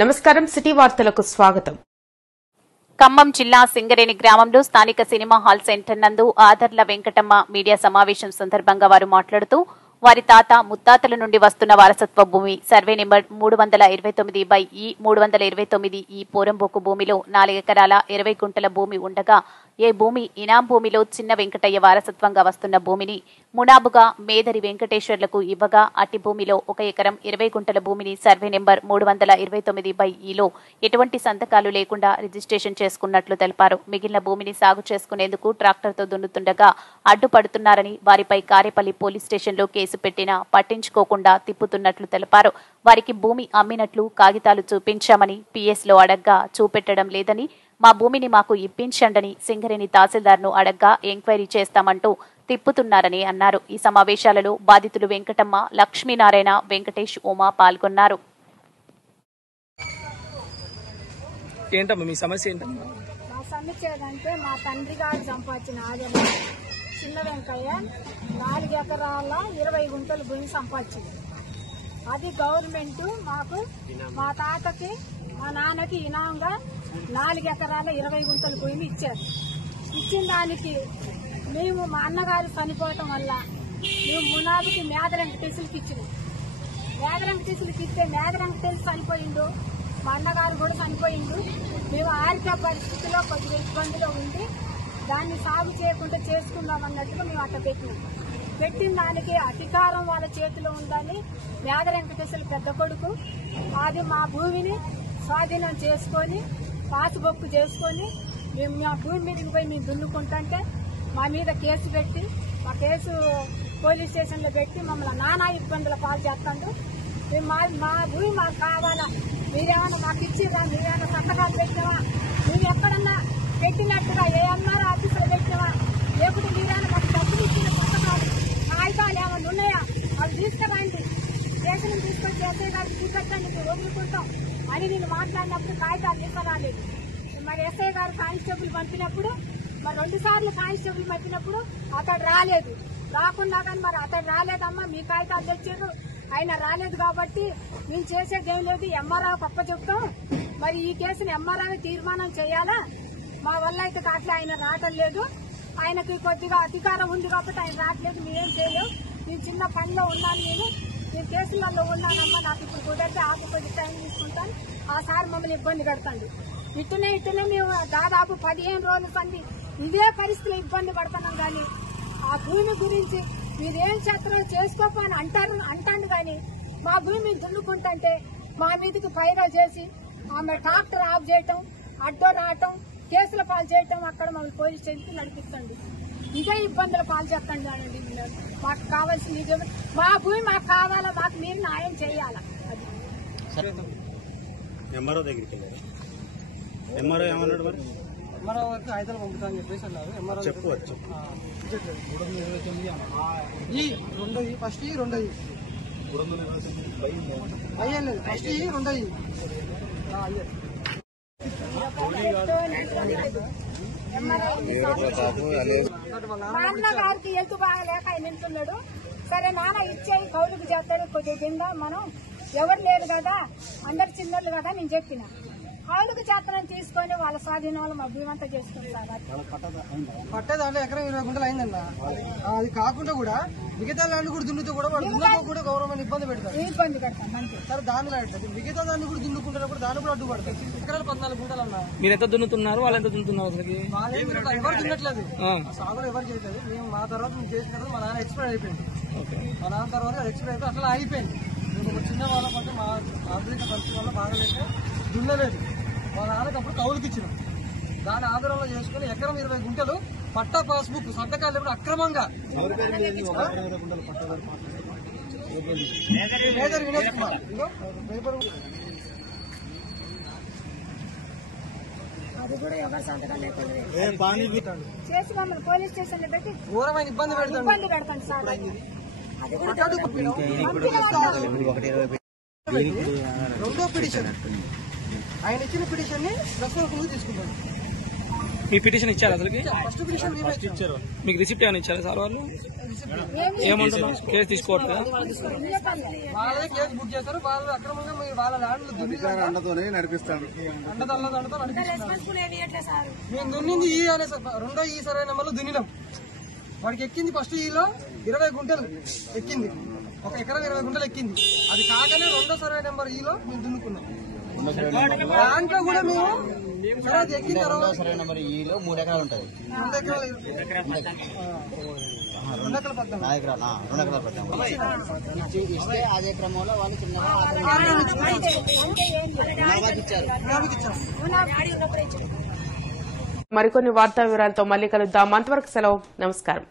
నమస్కారం సిటీ వార్తలకు స్వాగతం. ఖమ్మం జిల్లా సింగరేణి గ్రామంలో స్థానిక సినిమా హాల్ సెంటర్ నందు ఆదర్ల వెంకటమ్మ మీడియా సమావేశం సందర్భంగా వారు మాట్లాడుతూ వారి తాత ముత్తాతల నుండి వస్తున్న వారసత్వ భూమి సర్వే నెంబర్ 329/329 ఈ పోరంబోకు భూమిలో 4 ఎకరాల 20 గుంటల భూమి ఉండగా ఏ భూమి ఇనాం భూమిలో చిన్న వెంకటయ్య వారసత్వంగా వస్తున్న భూమిని మునాబుగా మేదరి వెంకటేశ్వర్లకు ఇవ్వగా అట్టి భూమిలో 1 ఎకరం 20 గుంటల భూమిని సర్వే నెంబర్ 329/ఈలో ఎటువంటి సంతకాలు లేకుండా రిజిస్ట్రేషన్ చేసుకున్నట్లు తెలిపారు. మిగిలిన భూమిని సాగు చేసుకునేందుకు ట్రాక్టర్తో దున్నుతుండగా అడ్డుపడుతున్నారని వారిపై కారేపల్లి పోలీస్ స్టేషన్లో కేసు పెట్టినా పట్టించుకోకుండా తిప్పుతున్నట్లు తెలిపారు. వారికి భూమి అమ్మినట్లు కాగితాలు చూపించామని పిఎస్లో అడగ్గా చూపెట్టడం లేదని మా భూమిని మాకు ఇప్పించండని సింగరేణి తహసీల్దార్ను అడగ్గా ఎంక్వైరీ చేస్తామంటూ తిప్పుతున్నారని అన్నారు. ఈ సమావేశాలలో బాధితులు వెంకటమ్మ, లక్ష్మీనారాయణ, వెంకటేష్, ఉమా పాల్గొన్నారు. మీ సమస్య ఏంటమ్మా? మా సమస్య ఏదంటే మా తండ్రి గారు సంపాదించిన ఆదరణ చిన్న వెంకయ్య 4 ఎకరాల 20 గుంటల భూమి సంపాదించింది. అది గవర్నమెంట్ మాకు మా తాతకి మా నాన్నకి ఇనాంగా 4 ఎకరాల 20 గుంటల భూమి ఇచ్చారు. ఇచ్చిన దానికి మేము మా అన్నగారు చనిపోవటం వల్ల మేము మునాబుకి మేదరంకటేశ్వరికి ఇచ్చినాం. మేదరంకటేశ్వరికి ఇస్తే మేదరంకటేశ్వరి చనిపోయిండు, మా అన్నగారు కూడా చనిపోయిండు. మేము ఆర్థిక పరిస్థితిలో కొద్దిగా ఇబ్బందిలో ఉండి దాన్ని సాగు చేయకుండా చేసుకుందాం అన్నట్టుగా మేము అట్లా పెట్టిన దానికి అధికారం వాళ్ళ చేతిలో ఉందని మేదరంకటేశ్వరి పెద్ద కొడుకు అది మా భూమిని స్వాధీనం చేసుకొని పాసుబొక్కు చేసుకొని మేము మా భూమి మీదకి పోయి మేము దున్నుకుంటుంటే మా మీద కేసు పెట్టి మా కేసు పోలీస్ స్టేషన్లో పెట్టి మమ్మల్ని నానా ఇబ్బందుల పాలు చేస్తాడు. మేము మా భూమి మాకు కావాలా, మీరేమన్నా మాకు ఇచ్చిరా, మీరేమన్నా సంతకాలు పెట్టినావా, మేము ఎక్కడన్నా పెట్టినట్టుగా ఏమన్నా ఆఫీసులో పెట్టినావా, లేకపోతే మీరేమన్నా మాకు డబ్బులు ఇచ్చిన సంతకాలు కాగితాలు ఏమన్నా ఉన్నాయా అవి తీసుకురండి, స్టేషన్ తీసుకొచ్చి ఎస్ఐ గారికి చూపెట్టండి, మేము వదులుకుంటాం అని నేను మాట్లాడినప్పుడు కాగితాలు తీసుకురాలేదు. మరి ఎస్ఐ గారు కానిస్టేబుల్ పంపినప్పుడు మరి 2 సార్లు కానిస్టేబుల్ పంపినప్పుడు అతడు రాలేదు. రాకున్నా కానీ మరి అతడు రాలేదమ్మా, మీ కాగితాలు తెచ్చారు, ఆయన రాలేదు కాబట్టి మేము చేసేది ఏం లేదు, ఎంఆర్ఆర్ గొప్ప చెప్తాం. మరి ఈ కేసుని ఎంఆర్ఆర్ తీర్మానం చేయాలా, మా వల్ల అయితే కాట్లే, ఆయన రావటం లేదు, ఆయనకి కొద్దిగా అధికారం ఉంది కాబట్టి ఆయన రావట్లేదు, మేమేం చేయలేవు, నేను చిన్న పనిలో ఉన్నాను, నేను కేసులలో ఉన్నానమ్మా, నాకు ఇప్పుడు కుదిరితే ఆకు కొద్ది టైం తీసుకుంటాను, ఆ సార్ మమ్మల్ని ఇబ్బంది పెడతాండి. ఇట్టునే మేము దాదాపు 15 రోజుల సంది ఇదే పరిస్థితిలో ఇబ్బంది పడుతున్నాం. కానీ ఆ భూమి గురించి మీరేం చేస్తారో చేసుకోపని అంటాను కానీ మా భూమి దున్నుకుంటుంటే మా మీదకి పైరవ్ చేసి ఆమె ట్రాక్టర్ ఆఫ్ చేయటం, అడ్డో రావటం, కేసుల పాలు చేయటం, అక్కడ మమ్మల్ని పోలీస్ స్టేషన్కి నడిపిస్తుంది. ఇదే ఇబ్బందుల పాలు చెప్పండి అనండి. మాకు కావాల్సింది మా భూమి మాకు కావాలా, మాకు మీరు న్యాయం చేయాలా. అది ఎంఆర్ఓ దగ్గరికి వెళ్ళారు. ఎంఆర్ఓ ఏమన్నాడు? మరి ఎంఆర్ఓ గారికి ఆయుధాలు పంపుతామని చెప్పేసి అన్నారు. ఎంఆర్ఓ చెప్పుకోవచ్చు. ఫస్ట్ 2 అయ్యలేదు, ఫస్ట్ 2 అయ్యి మా అన్న గారికి హెల్త్ బాగాలేక ఆయన నింటున్నాడు. సరే నాన్న ఇచ్చేయి కౌలుకు చేస్తాడు, కొద్దిగా కింద మనం ఎవరు లేరు కదా, అందరు చిన్నోళ్ళు కదా నేను చెప్పిన కౌలుకు చేస్తానని తీసుకొని వాళ్ళ స్వాధీనంలో మా భూమంతా చేసుకుంటారు. పట్టే దాంట్లో ఎకరం 20 గుంటలు అయిందన్న. అది కాకుండా కూడా మిగతా ల్యాండ్ కూడా దున్నుతూ కూడా వాళ్ళు కూడా గౌరవమైన ఇబ్బంది పెడతారు. అంతే. సరే దానిలో అవుతుంది, మిగతా దాన్ని కూడా దున్నుకుంటున్నప్పుడు దాన్ని కూడా అడ్డుపడతారు. ఎకరాలు 14 గుంటలు అన్నా. మీరు ఎంత దున్నుతున్నారు, వాళ్ళు ఎంత దున్నుతున్నారు? అసలు ఎవరు దున్నట్లేదు, సాగులో ఎవరు చేయలేదు. మేము మా తర్వాత మేము చేసిన తర్వాత మా నాన్న ఎక్స్పైర్ అయిపోయింది. మా నాన్న తర్వాత అది ఎక్స్పైర్ అయిపోయి అట్లా అయిపోయింది. మేము చిన్న వాళ్ళ కంటే మా ఆర్థిక పరిస్థితి వల్ల బాగాలేక దున్నలేదు. మా నాన్నకి అప్పుడు కౌలుకి ఇచ్చినాం. దాని ఆధారంలో చేసుకుని ఎకరం 20 గుంటలు పట్టా పాస్బుక్ సంతకాలు ఎప్పుడు అక్రమంగా మేదర్ వినోద్ కుమార్ అది కూడా ఎవరు సంతకాలు లేకుండా చేసి మమ్మల్ని పోలీస్ స్టేషన్ లో పెట్టి ఘోరమైన ఇబ్బంది పెడతాను సార్. అది కూడా 2వ పిటిషన్ ఆయన ఇచ్చిన పిటిషన్ ని దక్షిణ తీసుకుంటాను. మీ పిటిషన్ ఇచ్చారు అసలుకి? ఫస్ట్ పిటిషన్ ఇచ్చారు. మీకు రిసిప్ట్ ఏమైనా ఇచ్చారా సార్ వాళ్ళు? ఏమంటున్నారు? కేసు తీసుకోవట్లేదా? వాళ్ళే కేసు బుక్ చేస్తారు. వాళ్ళు అక్రమంగా వాళ్ళ ల్యాండ్ అండతోనే నడిపిస్తారు. అండతో మేము దున్నింది ఈ అనే రెండో ఈ సర్వే నెంబర్లో దున్నినాం. వాడికి ఎక్కింది ఫస్ట్ ఈలో 20 గుంటలు ఎక్కింది, 1 ఎకరం 20 గుంటలు ఎక్కింది. అది కాకనే రెండో సర్వే నెంబర్ ఈలో మేము దున్నుకున్నాం. దాంట్లో కూడా మేము అది ఎక్కిన తర్వాత 3 ఎకరాలు ఉంటుంది. 2 ఎకరాలు 2 ఎకరాలు 2 ఎకరాలు ఇస్తే అదే క్రమంలో వాళ్ళు చిన్నగా ఇచ్చారు. మరికొన్ని వార్తా వివరాలతో మళ్ళీ కలుద్దాం. అంతవరకు సెలవు. నమస్కారం.